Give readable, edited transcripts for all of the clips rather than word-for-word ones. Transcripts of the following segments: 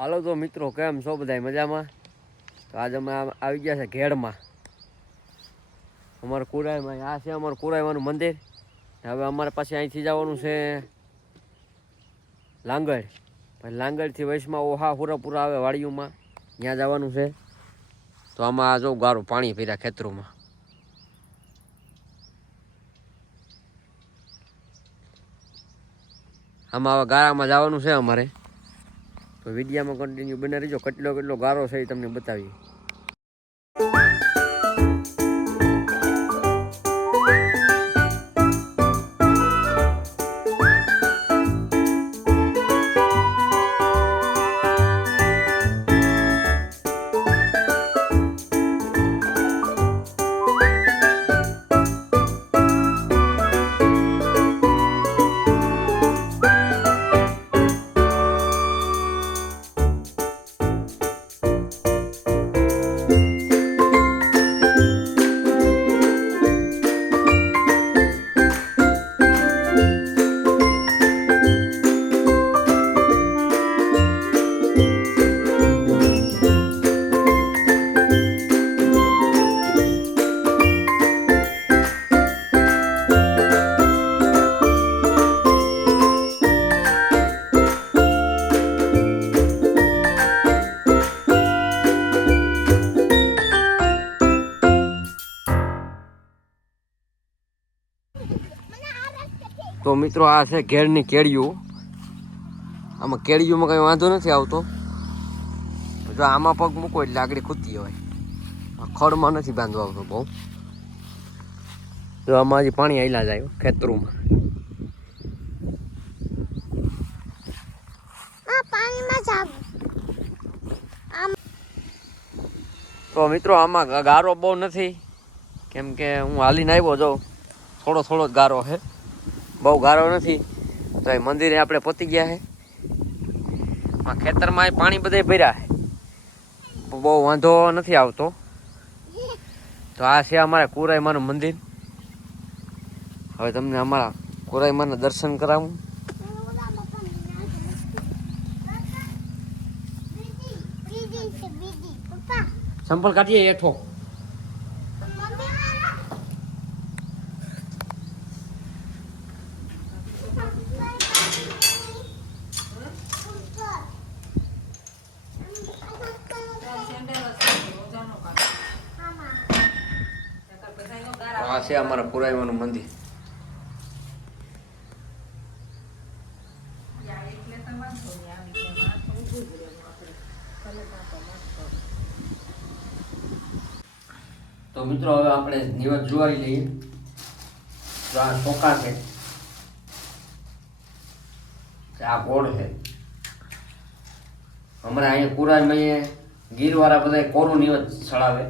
હાલો તો મિત્રો કેમ છો બધા મજામાં? તો આજે અમે આવી ગયા છે ઘેડમાં અમારા કુરાઈમાં. આ છે અમારું કુરાઈવાનું મંદિર. હવે અમારે પાસે અહીંથી જવાનું છે લાંગડ. પછી લાંગડથી વૈશમાં ઓહા પૂરા આવે વાડીઓમાં, ત્યાં જવાનું છે. તો આમાં જો ગારું પાણી પીર્યા ખેતરોમાં. આમાં હવે ગારામાં જવાનું છે અમારે. તો વિડીયામાં કન્ટિન્યુ બને રહીજો. કેટલો ગારો છે એ તમને બતાવીએ. તો મિત્રો આ છે ઘેરની કેળિયું. આમાં કેળિયુંમાં કંઈ વાંધો નથી આવતો. જો આમાં પગ મૂકો એટલે આગળ ખૂતી હોય. ખડમાં નથી બાંધવા આવતો બહુ. જો આમાં હજી પાણી આયલા જાય ખેતરોમાં. તો મિત્રો આમાં ગારો બહુ નથી, કેમ કે હું હાલીને આવ્યો જાઉં. થોડો જ ગારો છે, બહુ ગારો નથી. તો એ મંદિરે આપણે પહોંચી ગયા છે. ખેતરમાં પાણી બધે ભર્યા છે, બહુ વાંધો નથી આવતો. તો આ છે અમારા કુરાઈમાનું મંદિર. હવે તમને અમારા કુરાઈમાના દર્શન કરાવું. સંપલ કાઢીએ હેઠો. આ છે અમારા કુરાઈમાનું મંદિર. તો મિત્રો હવે આપણે નિવેદ જોઈ લઈએ. તો આ ચોખા છે, આ ગોળ છે. હમણાં અહીંયા કુરાઈમાં ગીરવાળા બધા કોરું નિવેદ ચડાવે.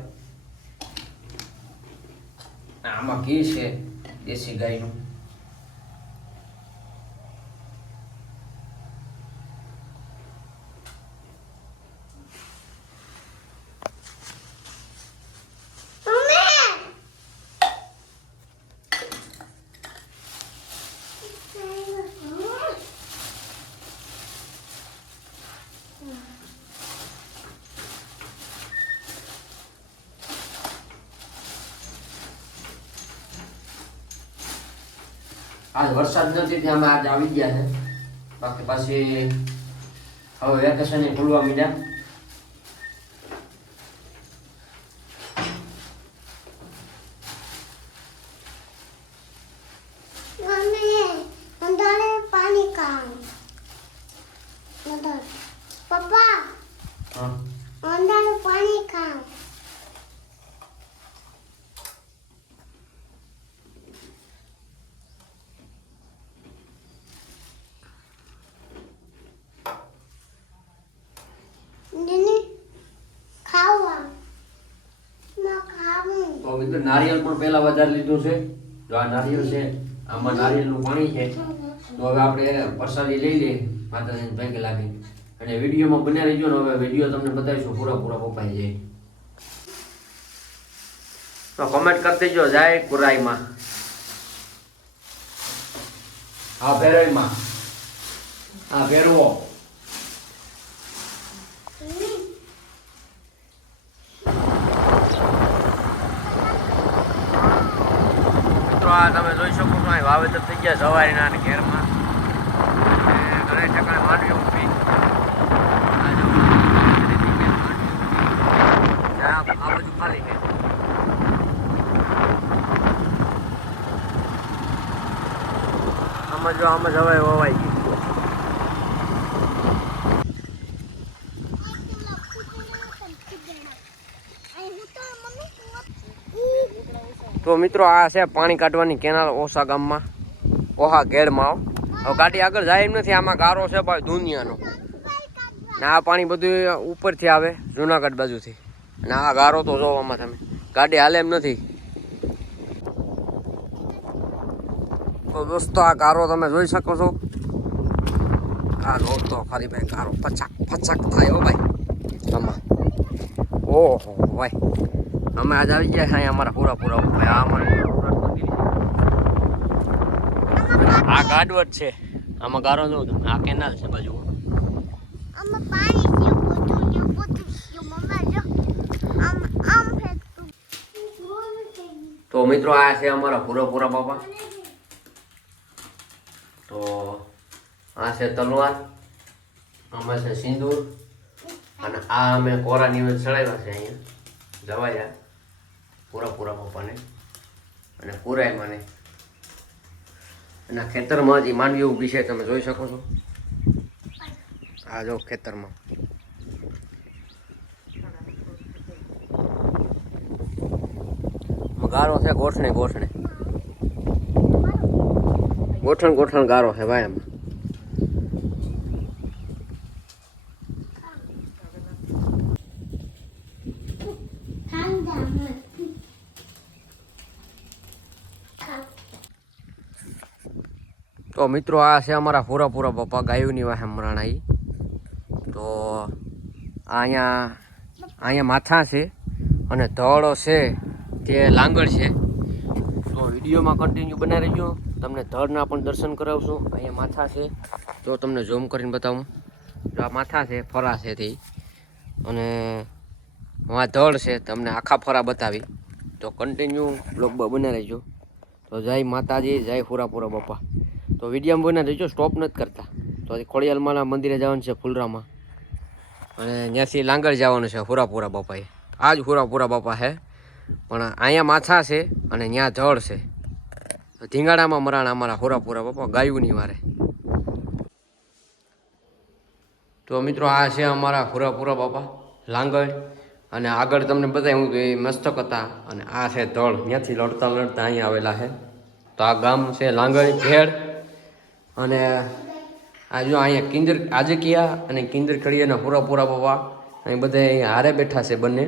આમાં ઘી છે દેશી ગાયનું. આજ વરસાદ નથી ત્યાં અમે આજ આવી ગયા છે. બાકી પાછી હવે વેકેશન ખુલવા મીડ્યા. નારિયેળ પણ પહેલા વધારે લીધું છે. જો આ નારિયેળ છે, આમાં નારિયેળનું પાણી છે. તો હવે આપણે પ્રસાદી લઈ લઈએ માતાજીને પગે લાગી. અને વિડીયોમાં બન્યા રહીજો ને. હવે વિડીયો તમને બતાવીશું પૂરા પપ્પાઈ જાય. તો કમેન્ટ કરી દેજો જય કુરાઈમાં. હા ભેરવીમાં, હા ભેરવો. આ તમે જોઈ શકો છો અહીં વાવેતર થઈ ગયા સવારીના અને ઘેરમાં ઘણા ઠેકાણે માંડવી ઊભી આ બધું ખાલી છે. આમાં જ હવે વવાઈ ગઈ. તો મિત્રો આ છે પાણી કાઢવાની કેનાલ ઓસા ગામમાં ઓહા ગેડમાં. હવે ગાડી આગળ જાય એમ નથી, આમાં ગારો છે ભાઈ દુનિયાનો ને આ પાણી બધું ઉપરથી આવે જુનાગઢ બાજુથી અને આ ગારો તો જોવામાં તમે ગાડી હાલે એમ નથી. તો દોસ્તો આ ગારો તમે જોઈ શકો છો. આ દોસ્તો ખાલી ભાઈ ગારો પચાક પચાક થાય હો ભાઈ આમાં. ઓહો ભાઈ અમે આજ આવી ગયા અહીંયા અમારા પૂરા ભાઈ. આ અમારે આ ગાડવટ છે, આમાં ગારો જોઉં તમે. આ કેનાલ છે બાજુ. તો મિત્રો આ છે અમારા પૂરા બાપા. તો આ છે તલવાર, આમાં છે સિંદૂર અને આ અમે કોરા નિવેદ ચડાવ્યા છે અહીંયા જવાયા પૂરા બાપાને અને પૂરાય મને. અને ખેતરમાં હજી માંડવી ઊભી છે તમે જોઈ શકો છો. આ જો ખેતરમાં ગારો છે ગોઠણે ગોઠણ ગારો છે ભાઈ એમાં. તો મિત્રો આ છે અમારા પૂરા બાપા ગાયોની વાહે મરાણા. ઈ તો અહીંયા માથા છે અને ધડો છે તે લાંગળ છે. તો વિડીયોમાં કન્ટિન્યુ બનાવી રહેજો, તમને ધડના પણ દર્શન કરાવશું. અહીંયા માથા છે, જો તમને ઝૂમ કરીને બતાવું. જો આ માથા છે ફરા છે તે, અને આ ધડ છે, તમને આખા ફરા બતાવી. તો કન્ટિન્યુ બ્લોગ બનાવી રહેજો. તો જય માતાજી, જય પૂરા બાપા. તો વિડીયોમાં બનાવી રહેજો, સ્ટોપ નથી કરતા. તો ખોડિયાલમાના મંદિરે જવાનું છે ફુલરામાં, અને ત્યાંથી લાંગળ જવાનું છે પૂરા બાપાએ. આ જ પૂરા બાપા છે, પણ અહીંયા માથા છે અને ત્યાં ધડ છે. ધીંગાડામાં મરાણા અમારા પૂરા બાપા ગાયુંની વારે. તો મિત્રો આ છે અમારા પૂરા બાપા લાંગળ, અને આગળ તમને બતાવ્યું તો એ મસ્તક હતા, અને આ છે ધડ. ત્યાંથી લડતા અહીંયા આવેલા છે. તો આ ગામ છે લાંગળ ઘેડ, અને આ જો અહીંયા કિંદર આજકિયા અને કિંદર કડીયાના પૂરા બાપા અહીં બધા અહીંયા હારે બેઠા છે બંને.